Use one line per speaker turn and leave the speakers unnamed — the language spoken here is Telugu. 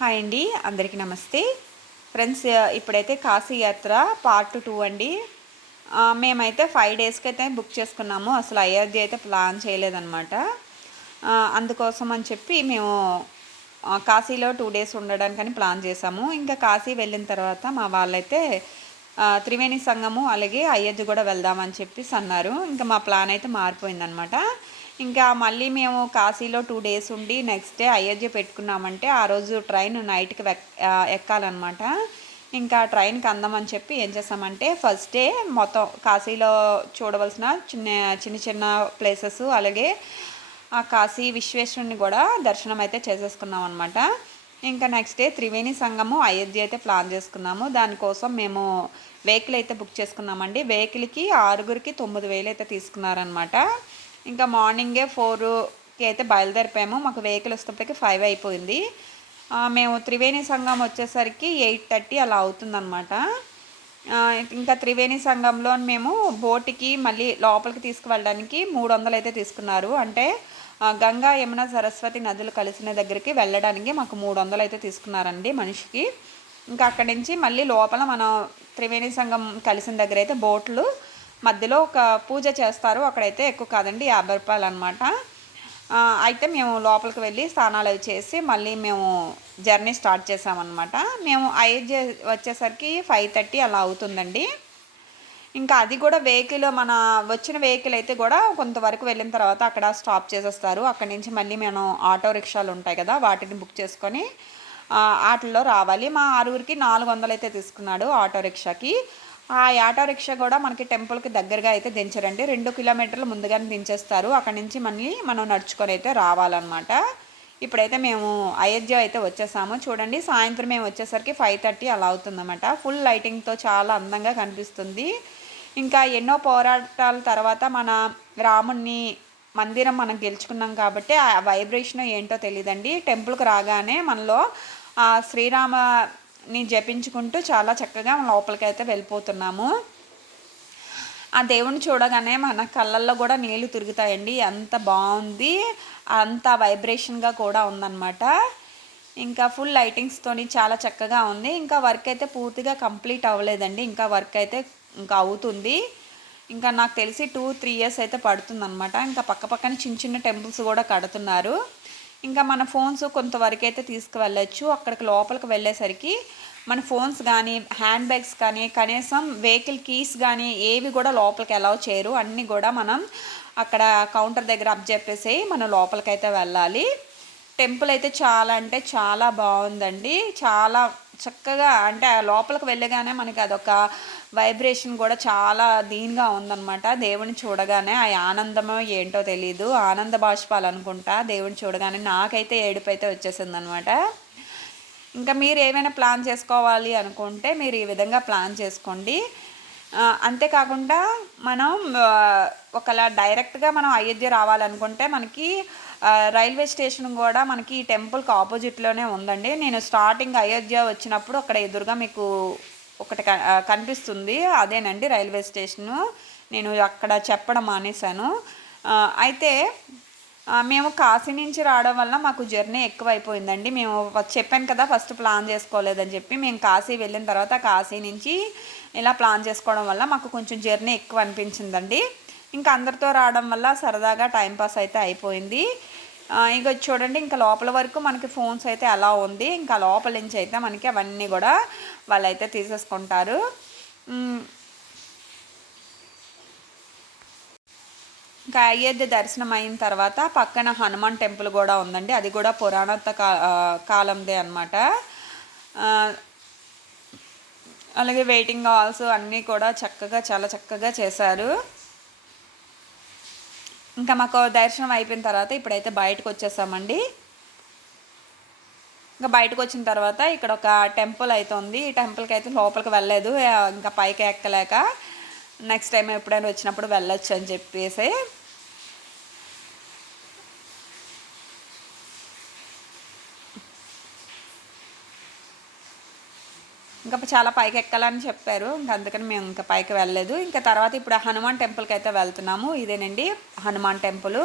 హాయ్ అండి అందరికీ నమస్తే. ఫ్రెండ్స్ ఇప్పుడైతే కాశీ యాత్ర పార్ట్ టూ అండి. మేమైతే ఫైవ్ డేస్కి అయితే బుక్ చేసుకున్నాము. అసలు అయోధ్య అయితే ప్లాన్ చేయలేదన్నమాట. అందుకోసం అని చెప్పి మేము కాశీలో టూ డేస్ ఉండడానికని ప్లాన్ చేసాము ఇంకా కాశీ వెళ్ళిన తర్వాత మా వాళ్ళైతే త్రివేణి సంఘము అలాగే అయోధ్య కూడా వెళ్దామని చెప్పేసి అన్నారు. ఇంకా మా ప్లాన్ అయితే మారిపోయిందనమాట ఇంకా మళ్ళీ మేము కాశీలో టూ డేస్ ఉండి నెక్స్ట్ డే అయోధ్య పెట్టుకున్నామంటే ఆ రోజు ట్రైన్ నైట్కి ఎక్కాలన్నమాట. ఇంకా ట్రైన్కి అందామని చెప్పి ఏం చేసామంటే ఫస్ట్ డే మొత్తం కాశీలో చూడవలసిన చిన్న చిన్న చిన్న ప్లేసెస్ అలాగే ఆ కాశీ విశ్వేశ్వరుని కూడా దర్శనం అయితే చేసేసుకున్నాం అనమాట ఇంకా నెక్స్ట్ డే త్రివేణి సంఘము అయోధ్య అయితే ప్లాన్ చేసుకున్నాము. దానికోసం మేము వెహికల్ అయితే బుక్ చేసుకున్నామండి. వెహికల్కి ఆరుగురికి తొమ్మిది వేలు అయితే తీసుకున్నారనమాట ఇంకా మార్నింగే ఫోర్కి అయితే బయలుదేరిపోయాము. మాకు వెహికల్ వస్తున్నప్పటికి ఫైవ్ అయిపోయింది. మేము త్రివేణి సంఘం వచ్చేసరికి ఎయిట్ థర్టీ అలా అవుతుందన్నమాట. ఇంకా త్రివేణి సంఘంలో మేము బోటికి మళ్ళీ లోపలికి తీసుకువెళ్ళడానికి మూడు వందలు అయితే తీసుకున్నారు. అంటే గంగా యమున సరస్వతి నదులు కలిసిన దగ్గరికి వెళ్ళడానికి మాకు మూడు వందలు అయితే తీసుకున్నారండి మనిషికి. ఇంకా అక్కడి నుంచి మళ్ళీ లోపల మనం త్రివేణి సంఘం కలిసిన దగ్గర అయితే బోట్లు మధ్యలో ఒక పూజ చేస్తారు. అక్కడైతే ఎక్కువ కాదండి యాభై రూపాయలు అనమాట అయితే మేము లోపలికి వెళ్ళి స్నానాలు అవి చేసి మళ్ళీ మేము జర్నీ స్టార్ట్ చేసామన్నమాట. మేము ఐదు వచ్చేసరికి ఫైవ్ థర్టీ అలా అవుతుందండి. ఇంకా అది కూడా వెహికల్ మన వచ్చిన వెహికల్ అయితే కూడా కొంతవరకు వెళ్ళిన తర్వాత అక్కడ స్టాప్ చేసేస్తారు. అక్కడి నుంచి మళ్ళీ మేము ఆటో రిక్షాలు ఉంటాయి కదా వాటిని బుక్ చేసుకొని వాటిల్లో రావాలి. మా ఆరుగురికి నాలుగు వందలు అయితే తీసుకున్నాడు ఆటో రిక్షాకి. ఆ ఆటో రిక్షా కూడా మనకి టెంపుల్కి దగ్గరగా అయితే దించరండి. రెండు కిలోమీటర్లు ముందుగానే దించేస్తారు. అక్కడి నుంచి మళ్ళీ మనం నడుచుకొని అయితే రావాలన్నమాట. ఇప్పుడైతే మేము అయోధ్య అయితే వచ్చేసాము. చూడండి సాయంత్రం మేము వచ్చేసరికి ఫైవ్ థర్టీ అలా అవుతుందన్నమాట. ఫుల్ లైటింగ్తో చాలా అందంగా కనిపిస్తుంది. ఇంకా ఎన్నో పోరాటాల తర్వాత మన రాముణ్ణి మందిరం మనం గెలుచుకున్నాం కాబట్టి ఆ వైబ్రేషన్ ఏంటో తెలియదండి టెంపుల్కి రాగానే మనలో శ్రీరామ ని జపించుకుంటూ చాలా చక్కగా లోపలికి అయితే వెళ్ళిపోతున్నాము. ఆ దేవుని చూడగానే మన కళ్ళల్లో కూడా నీళ్ళు తిరుగుతాయండి. ఎంత బాగుంది. అంత వైబ్రేషన్గా కూడా ఉందన్నమాట. ఇంకా ఫుల్ లైటింగ్స్తోని చాలా చక్కగా ఉంది. ఇంకా వర్క్ అయితే పూర్తిగా కంప్లీట్ అవ్వలేదండి. ఇంకా వర్క్ అయితే ఇంకా అవుతుంది. ఇంకా నాకు తెలిసి టూ త్రీ ఇయర్స్ అయితే పడుతుందన్నమాట. ఇంకా పక్క పక్కన చిన్న చిన్న టెంపుల్స్ కూడా కడుతున్నారు. ఇంకా మన ఫోన్స్ కొంతవరకు అయితే తీసుకువెళ్ళచ్చు. అక్కడికి లోపలికి వెళ్ళేసరికి మన ఫోన్స్ కానీ హ్యాండ్ బ్యాగ్స్ కానీ కనీసం వెహికల్ కీస్ కానీ ఏవి కూడా లోపలికి అలౌ చేయరు. అన్నీ కూడా మనం అక్కడ కౌంటర్ దగ్గర అప్ చెప్పేసి మనం లోపలికి అయితే వెళ్ళాలి. టెంపుల్ అయితే చాలా అంటే చాలా బాగుందండి చాలా చక్కగా అంటే లోపలికి వెళ్ళగానే మనకి అదొక వైబ్రేషన్ కూడా చాలా దీనిగా ఉందన్నమాట. దేవుని చూడగానే ఆ ఆనందమో ఏంటో తెలియదు ఆనంద బాష్పాలు అనుకుంటా దేవుని చూడగానే నాకైతే ఏడుపు అయితే వచ్చేసిందనమాట ఇంకా మీరు ఏమైనా ప్లాన్ చేసుకోవాలి అనుకుంటే మీరు ఈ విధంగా ప్లాన్ చేసుకోండి. అంతేకాకుండా మనం ఒకలా డైరెక్ట్గా మనం అయోధ్య రావాలనుకుంటే మనకి రైల్వే స్టేషన్ కూడా మనకి ఈ టెంపుల్కి ఆపోజిట్లోనే ఉందండి. నేను స్టార్టింగ్ అయోధ్య వచ్చినప్పుడు అక్కడ ఎదురుగా మీకు ఒకటి క- కనిపిస్తుంది. అదేనండి రైల్వే స్టేషను. నేను అక్కడ చెప్పడం మానేశాను. అయితే మేము కాశీ నుంచి రావడం వల్ల మాకు జర్నీ ఎక్కువైపోయిందండి. మేము చెప్పాను కదా ఫస్ట్ ప్లాన్ చేసుకోలేదని చెప్పి మేము కాశీ వెళ్ళిన తర్వాత కాశీ నుంచి ఇలా ప్లాన్ చేసుకోవడం వల్ల మాకు కొంచెం జర్నీ ఎక్కువ అనిపించిందండి. ఇంకా అందరితో రావడం వల్ల సరదాగా టైంపాస్ అయితే అయిపోయింది. ఆ, ఇంకా చూడండి ఇంకా లోపల వరకు మనకి ఫోన్స్ అయితే అలా ఉంది. ఇంకా లోపల నుంచి అయితే మనకి అవన్నీ కూడా వాళ్ళైతే తీసేసుకుంటారు. ఇంకా అయోధ్య దర్శనం అయిన తర్వాత పక్కన హనుమాన్ టెంపుల్ కూడా ఉందండి. అది కూడా పురాణత కా కాలందే అనమాట అలాగే వెయిటింగ్ హాల్స్ అన్నీ కూడా చక్కగా చాలా చక్కగా చేశారు. ఇంకా మాకు దర్శనం అయిపోయిన తర్వాత ఇప్పుడైతే బయటకు వచ్చేసామండి. ఇంకా బయటకు వచ్చిన తర్వాత ఇక్కడ ఒక టెంపుల్ అయితే ఉంది. ఈ టెంపుల్కి అయితే లోపలికి వెళ్ళలేదు. ఇంకా పైకి ఎక్కలేక నెక్స్ట్ టైం ఎప్పుడైనా వచ్చినప్పుడు వెళ్ళొచ్చు అని చెప్పేసి ఇంకా చాలా పైకి ఎక్కాలని చెప్పారు. ఇంకా అందుకని మేము ఇంకా పైకి వెళ్ళలేదు. ఇంకా తర్వాత ఇప్పుడు హనుమాన్ టెంపుల్కి అయితే వెళ్తున్నాము. ఇదేనండి హనుమాన్ టెంపుల్.